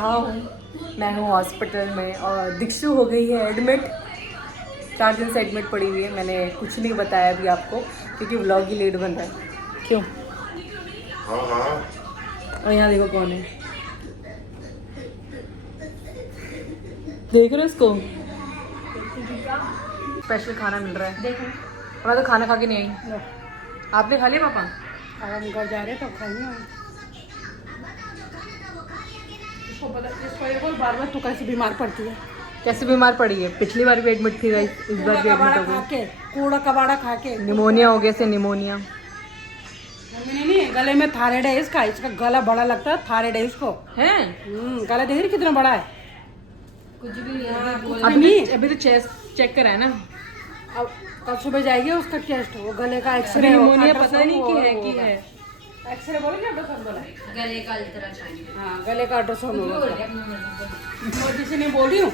कहाँ हूँ? मैं हूँ हॉस्पिटल में और दीक्षु हो गई है एडमिट। 4 दिन से एडमिट पड़ी हुई है। मैंने कुछ नहीं बताया अभी आपको क्योंकि व्लॉग ही लेट बन रहा है। क्यों? और यहाँ देखो कौन है, देख रहे हो इसको? स्पेशल खाना मिल रहा है। देखो मैं तो खाना खा के नहीं आई। आपने खा लिया पापा? अब हम घर जा रहे हैं तो खाएंगे। इसको पता, इसको ये बोल बार बार तू कैसे बीमार पड़ती है? कैसे बीमार पड़ी है? पिछली बार भी एडमिट थी गाइस, इस बार भी एडमिट हो गई। कूड़ा कबाड़ा खा के निमोनिया हो गया से निमोनिया। नहीं, गले में थायराइड है इसका गला बड़ा लगता है, थायराइड है इसको। है? गला देख रही कितना बड़ा है। कुछ भी नहीं, अभी तो चेस्ट चेक करा है ना। अब कल सुबह जाएगी उसका टेस्ट, वो गले का एक्सरे। निमोनिया पता नहीं कि है एक्सरे बोले अल्ट्रासाउंड बोला, गले का अल्ट्रासाउंड। हाँ गले का अल्ट्रासाउंड होगा। मोदी से नहीं बोल रही हूँ,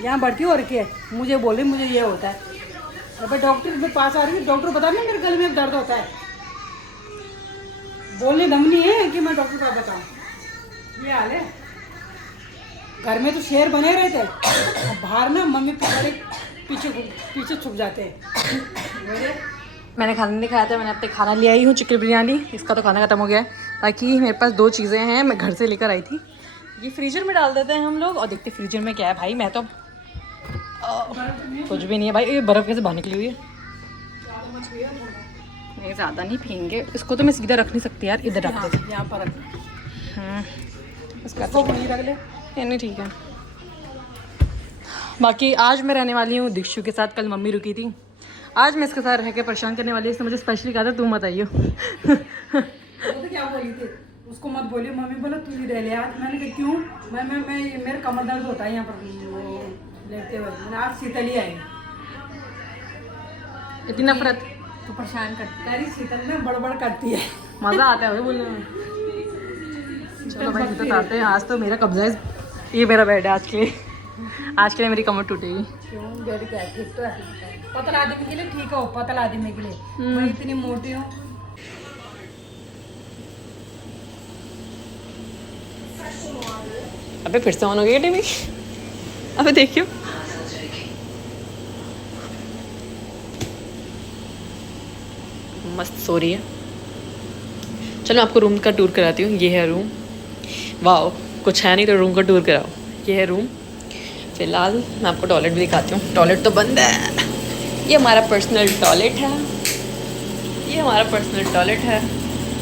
यहाँ बढ़ती हो रखी है, मुझे बोली मुझे ये होता है। अब डॉक्टर के पास आ रही है, डॉक्टर बता रही मेरे गले में दर्द होता है। बोलने दम नहीं है कि मैं डॉक्टर का बताऊँ। ये हाल है। घर में तो शेर बने रहते हैं, बाहर ना मम्मी पापा पीछे छुप जाते हैं। मैंने खाना नहीं खाया था, मैंने अब तक खाना ले आई हूँ चिकन बिरयानी। इसका तो खाना खत्म हो गया है। बाकी मेरे पास 2 चीज़ें हैं, मैं घर से लेकर आई थी। ये फ्रीजर में डाल देते हैं हम लोग और देखते फ्रीजर में क्या है। भाई मैं तो कुछ भी नहीं है भाई। ये बर्फ़ कैसे बाहर निकली हुई है? नहीं ज़्यादा नहीं फेंगे इसको, तो मैं सीधा रख नहीं सकती यार, इधर रख देते यहाँ पर इसका तो नहीं रख ले। नहीं ठीक है। बाकी आज मैं रहने वाली हूँ दीक्षु के साथ। कल मम्मी रुकी थी, आज मैं इसके साथ रह के परेशान करने वाली हूँ। इसने मुझे स्पेशली कहा था तुम मत आइयो। तो क्या बोली थी उसको, मत बोली। मम्मी बोला तू ही रह ले आज। मैंने कहा क्यों? मैं मेरे कमर दर्द होता है यहाँ पर लेटते हुए। मैंने आज शीतल ही आई। इतनी नफरत तो परेशान करती है शीतल में, बड़बड़ करती है। मज़ा आता है भाई बोलने में। चलो भाई शीतल आते हैं। आज तो मेरा कब्जा है, ये मेरा बेड है आज के लिए मेरी कमर टूटेगी। क्यों? बेड क्या है, ठीक तो है। पतल आदमी के लिए ठीक हो, पतल आदमी के लिए। मैं इतनी मोटी हूँ। अबे फिर से ऑन हो गई टीवी। अबे देखियो, मस्त सो रही है। चलो आपको रूम का टूर कराती हूँ। ये है रूम। वाह, कुछ है नहीं तो रूम का टूर कराओ। ये है रूम। फिलहाल मैं आपको टॉयलेट भी दिखाती हूँ। टॉयलेट तो बंद है। ये हमारा पर्सनल टॉयलेट है।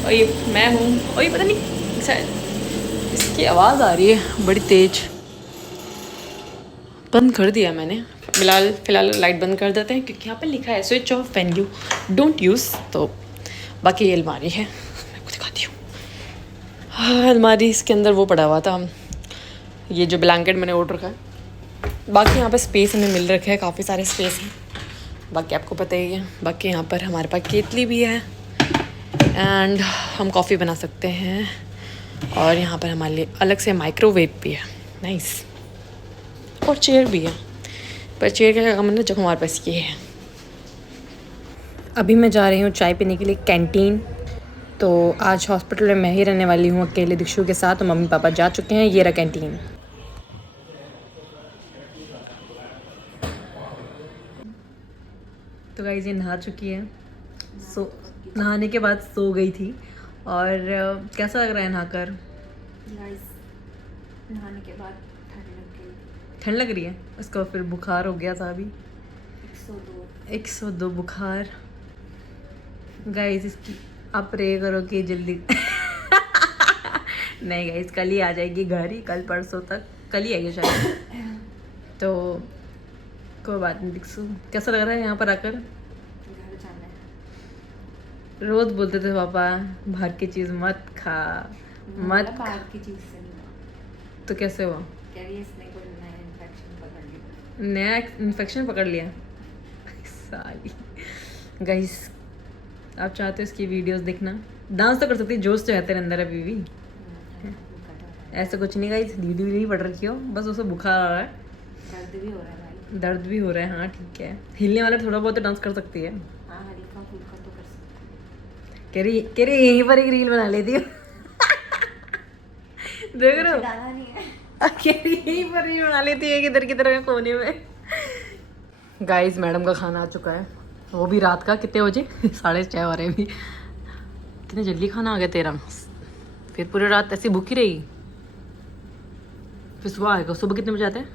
और ये मैं हूँ। और ये पता नहीं शायद इसकी आवाज़ आ रही है बड़ी तेज। बंद कर दिया मैंने। फिलहाल लाइट बंद कर देते हैं क्योंकि यहाँ पे लिखा है switch off when you don't use. तो बाकी ये अलमारी है, मैं आपको दिखाती हूँ। हाँ, अलमारी इसके अंदर वो पड़ा हुआ था, ये जो ब्लैंकेट मैंने ऑर्डर रखा है। बाकी यहाँ पे स्पेस हमें मिल रखा है, काफ़ी सारे स्पेस हैं। बाकी आपको पता ही है। बाकी यहाँ पर हमारे पास केतली भी है एंड हम कॉफ़ी बना सकते हैं। और यहाँ पर हमारे लिए अलग से माइक्रोवेव भी है, नाइस। और चेयर भी है, पर चेयर का काम है ना, जब हमारे पास ये है। अभी मैं जा रही हूँ चाय पीने के लिए कैंटीन। तो आज हॉस्पिटल में मैं ही रहने वाली हूँ अकेले दीक्षु के साथ। तो मम्मी पापा जा चुके हैं। ये रहा कैंटीन। तो गाइस ये नहा चुकी है। नहाने के बाद सो गई थी। और कैसा लग रहा है नहाकर? नहाने के बाद ठंड लग रही है। उसका फिर बुखार हो गया था अभी 102 बुखार। गाइस इसकी आप प्रे करो कि जल्दी नहीं गाइस, कल ही आ जाएगी घर ही, कल परसों तक, कल ही आएगी शायद। तो कोई बात नहीं। दिक्सू कैसा लग रहा है यहाँ पर आकर? घर जाना है। रोज बोलते थे पापा बाहर की चीज़ मत खा, मत बाहर की चीज़ से नहीं। तो कैसे हुआ? इसने कोई नया इन्फेक्शन पकड़ लिया। नया इन्फेक्शन पकड़ लिया साली। गाइस आप चाहते हो इसकी वीडियोस देखना? डांस तो कर सकती, जोश तो है तेरे अंदर अभी भी। ऐसा कुछ नहीं गाइस, दीदी भी नहीं पड़ रखी हो, बस उसे बुखार आ रहा है, दर्द भी हो रहा है भाई। दर्द भी हो रहा है। हाँ ठीक है, हिलने वाला थोड़ा बहुत तो डांस कर सकती है। हाँ, हल्का फुल्का तो कर सकते हैं। कह रही यहीं पर एक रील बना लेती हो। देख रहे हो डाला नहीं है। अकेली यहीं पर ही बना लेती है किधर किधर कोने में। गाइस मैडम का खाना आ चुका है, वो भी रात का। कितने बजे? 6:30 हो रहे भी। कितने जल्दी खाना आ गया तेरा। फिर पूरी रात ऐसी भूखी रहेगी, फिर सुबह आएगा। सुबह कितने बजे आते हैं?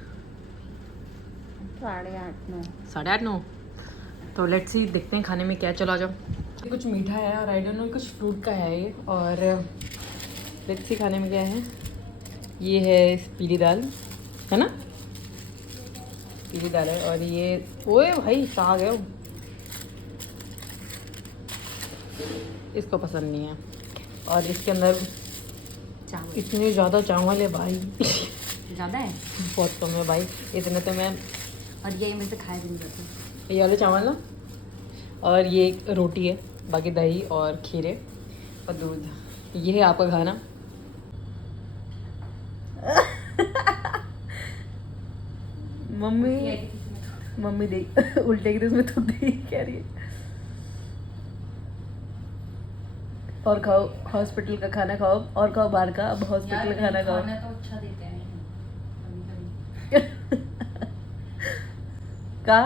8:30 8:30 9। तो लेट्स सी, देखते हैं खाने में क्या। चलो आ जाओ। कुछ मीठा है और आई डोंट नो कुछ फ्रूट का है ये। और लेट्स सी खाने में क्या है। ये है पीली दाल, है ना? पीली दाल है। और ये ओए भाई साग है वो, इसको पसंद नहीं है। और इसके अंदर चावल इतने ज़्यादा चावल है भाई। ज़्यादा है। बहुत कम है भाई, इतने तो मैं और यही में से खाए भी नहीं जाते। ये वाले चावल ना। और ये एक रोटी है, बाकी दही और खीरे और दूध। ये है आपका खाना। मम्मी देख उल्टे की उसमें तो देख कह रही है। और खाओ हॉस्पिटल का खाना खाओ, और खाओ बाहर का। अब हॉस्पिटल का खाना खाओ। खाना तो अच्छा देते हैं कभी-कभी। का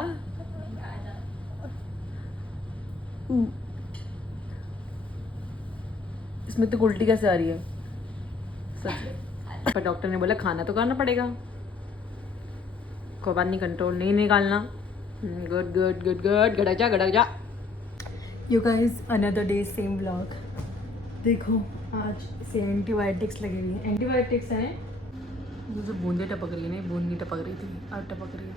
इसमें तो उल्टी कैसे आ रही है सच। पर डॉक्टर ने बोला खाना तो खाना पड़ेगा, कोई बात नहीं, कंट्रोल नहीं निकालना। Good good good good. गड़क जा। You guys another day same vlog. देखो आज सेम एंटीबायोटिक्स लगी हुई है। एंटीबायोटिक्स हैं जो बूंदे टपक रही है, नहीं बूंद नहीं टपक रही थी, अब टपक रही है।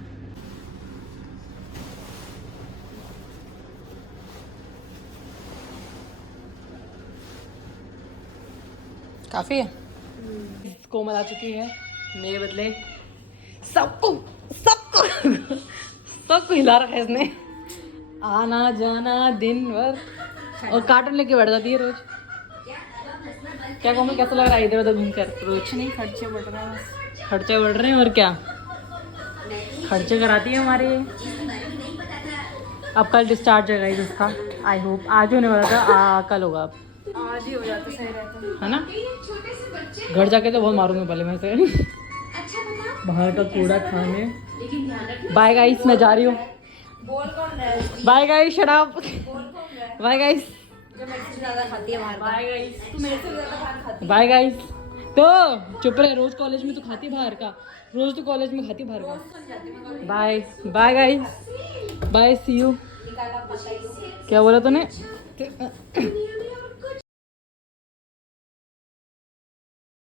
काफ़ी है। कोमल आ चुकी है मेरे बदले। सबको हिला रखा है इसने, आना जाना दिन भर। और कार्टून लेके बैठ जाती है रोज। क्या कोमल, कैसा लग रहा है इधर उधर घूम कर रोज? नहीं, खर्चे बढ़ रहे हैं। खर्चे बढ़ रहे हैं और क्या खर्चे कराती है हमारे। अब कल डिस्चार्ज है इसका, आई होप आज होने वाला था, कल होगा। अब आज ही हो जाता, सही रहता। है ना? घर जाके तो बहुत मारूंगी पहले मैं से। बाहर का कूड़ा खाने। बाय गाइस, मैं जा रही हूँ। बाय गाइस, शराब। Bye guys, bye guys. तो चुप रहे, रोज कॉलेज में तो खाती बाहर का, रोज तो कॉलेज में खाती बाहर का। Bye bye guys, bye see you. क्या बोला तूने?